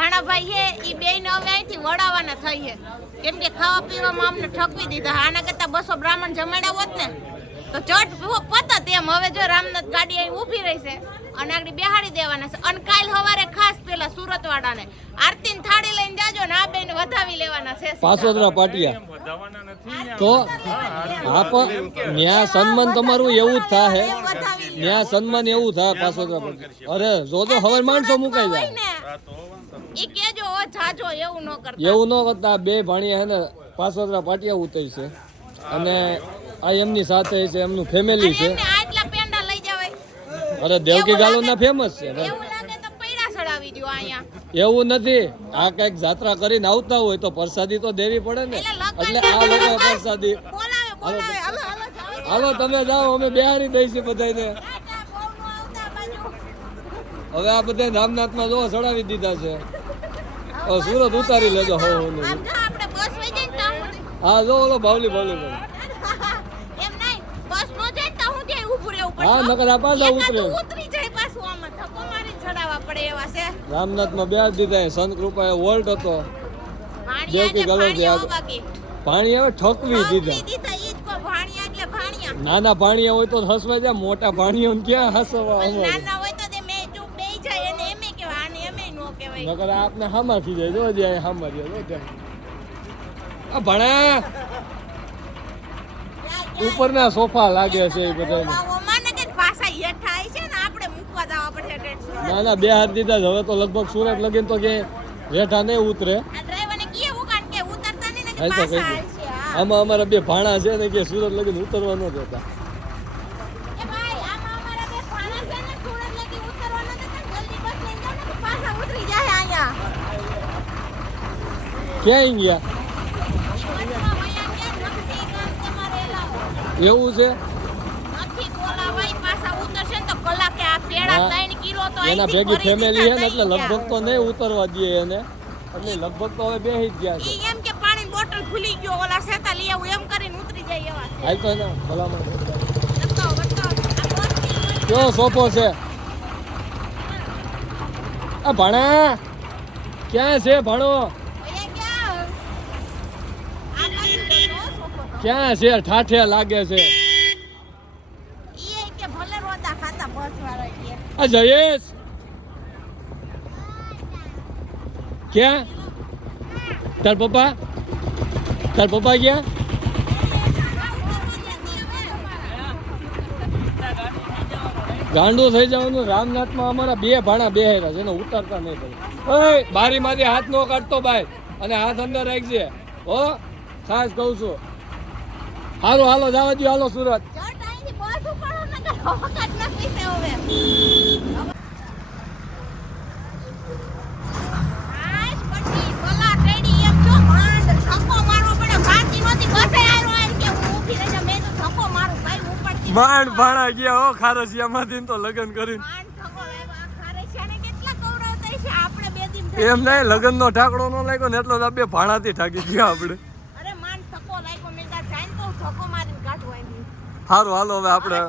ભાણાભાઈ છે ઈ બેયને હવે અહીંથી વડાવાના થઈ છે કેમ કે ખાવા પીવામાં અમને ઠકવી દીધા. આના કરતા 200 બ્રાહ્મણ જમાડ્યા હોત ને તો ચટ પતત એમ. હવે જો રામનાથ ગાડી અહીં ઊભી રહી છે અને આગળ બેહાડી દેવાના છે. અને કાલ સવારે ખાસ પેલા સુરત વાળાને આરતીની થાળી લઈને જાજો ને આ બેને વધાવી લેવાના છે. પાસોદરા પાટિયા તો આપ ન્યા સન્માન તમારું એવું જ થાય. ન્યા સન્માન એવું થાય પાસોદરા પાટિયા. અરે જોજો હવે માણસો મુકાઈ જાય. ઈ કેજો ઓ જાજો એવું ન કરતા. એવું ન કરતા. બે ભાણિયા હે ને પાસોદરા પાટિયા ઉતરશે અને આ એમની સાથે છે એમનું ફેમિલી છે. આટલા પેંડા લઈ જવાય. અરે દેવકી ગાલોના ફેમસ છે. એવું લાગે તો પૈડા ચડાવી દો અહીંયા. એવું નથી. આ કઈક જાત્રા કરીને આવતા હોય તો પ્રસાદી તો દેવી પડે ને. એટલે આ લોકો પ્રસાદી હાલો તમે જાઓ અમે બેહારી દઈશું બધાને. હવે આ બધા રામનાથમાં જો ચડાવી દીધા છે. સુરત ઉતારી લેજો. હા જો ઓલો બાવલી હા નકર આ પાછા ઉતરે. રામનાથમાં બેહારી દીધા. સંત કૃપાએ વોલ્ટ હતો. દેવકી ગલોથી પાણી હવે ઠકવી દીધા. નાના પાણીયા હોય તો હસવાય જાય. મોટા પાણીઓ ક્યાં હસવા. નકર આપને હામાંથી જાય. જો જાય હામાં જાય. આ ભણા ઉપરના સોફા લાગે છે એ બધા. ના ના બે હાથ દીધા. હવે તો લગભગ સુરત લગીને તો કે રેઠા નહીં ઉતરે. આમાં અમારા બે ભાણા છે ને કે સુરત લગીને ઉતરવા ન દેતા. ક્યાં ગયા એવું છે. એના ભેગી ફેમિલી છે ને એટલે લગભગ તો નહીં ઉતરવા દે એને. એટલે લગભગ તો હવે બેહી જ ગયા છે. એમ કે પાણી બોટલ ભૂલી ગયો ઓલા સેતા લઈ આવું એમ કરીને ઉતરી જાય એવા. હાલ તો ને ભલામણ કયો સોફો છે. આ ભણા ક્યાં છે ભણો. ક્યાં છે ઠાઠે લાગે છે. આ જયેશ ક્યાં તાર પપ્પા ક્યાં. ગાંડું થઈ જવાનું. રામનાથમાં અમારા બે ભાણા બેહેલા છે ને ઉતારતા નહીં પડે. બારી માંથી હાથ નો કાઢતો બાય અને હાથ અંદર રાખજે હો. ખાસ કહું છું. હાલો હાલો જવા દો. હાલો સુરત. માંડ ભાણા ગયા હો ખારસિયામાંથી તો લગ્ન કરીને. એમ નહીં લગ્ન નો ઠાકડો નો લાગ્યો ને એટલો બે ભાણાથી ઠાકી ગયા આપણે. સારું હાલો હવે આપણે